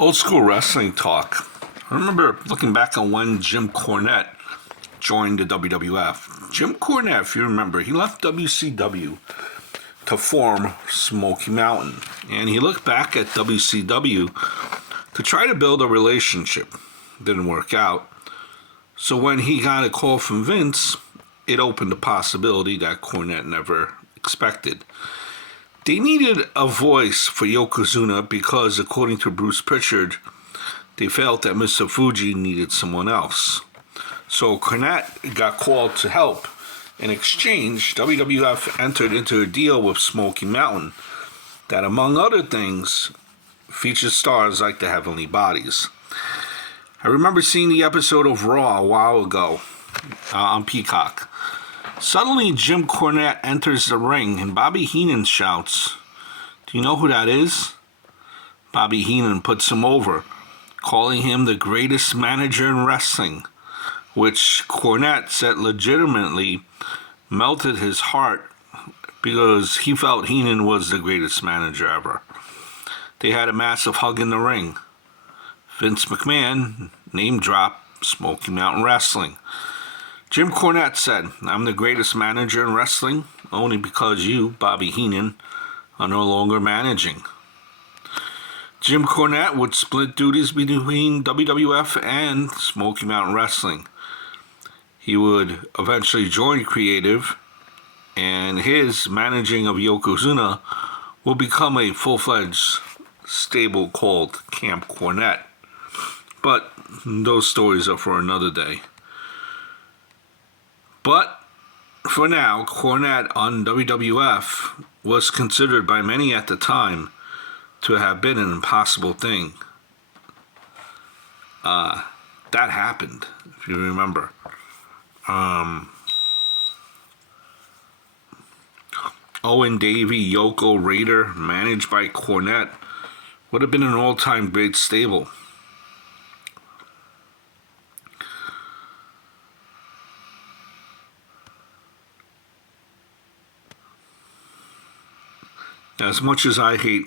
Old school wrestling talk. I remember looking back on when Jim Cornette joined the WWF. Jim Cornette, if you remember, he left WCW to form Smoky Mountain. And he looked back at WCW to try to build a relationship. Didn't work out. So when he got a call from Vince, it opened a possibility that Cornette never expected. They needed a voice for Yokozuna because, according to Bruce Pritchard, they felt that Mr. Fuji needed someone else. So Cornette got called to help. In exchange, WWF entered into a deal with Smoky Mountain that, among other things, featured stars like the Heavenly Bodies. I remember seeing the episode of Raw a while ago on Peacock. Suddenly, Jim Cornette enters the ring and Bobby Heenan shouts, "Do you know who that is?" Bobby Heenan puts him over, calling him the greatest manager in wrestling, which Cornette said legitimately melted his heart because he felt Heenan was the greatest manager ever. They had a massive hug in the ring. Vince McMahon name dropped Smoky Mountain Wrestling. Jim Cornette said, "I'm the greatest manager in wrestling only because you, Bobby Heenan, are no longer managing." Jim Cornette would split duties between WWF and Smoky Mountain Wrestling. He would eventually join Creative, and his managing of Yokozuna will become a full-fledged stable called Camp Cornette. But those stories are for another day. But for now, Cornette on WWF was considered by many at the time to have been an impossible thing. That happened, if you remember. Owen Davey, Yoko, Raider, managed by Cornette, would have been an all-time great stable. As much as I hate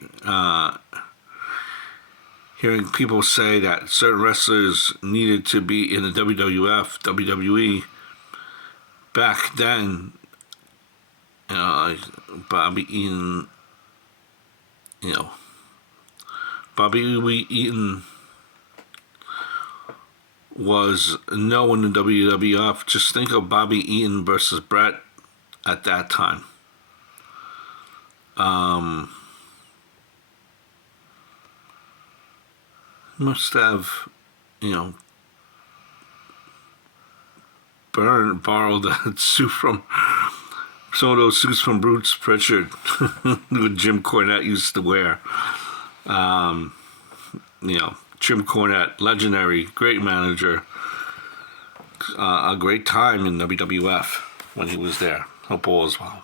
hearing people say that certain wrestlers needed to be in the WWF, WWE, back then, Bobby Eaton, Bobby Eaton was known in the WWF. Just think of Bobby Eaton versus Brett at that time. Must have, borrowed a suit from some of those suits from Bruce Pritchard that Jim Cornette used to wear. Jim Cornette, legendary, great manager, a great time in WWF when he was there. Hope all is well.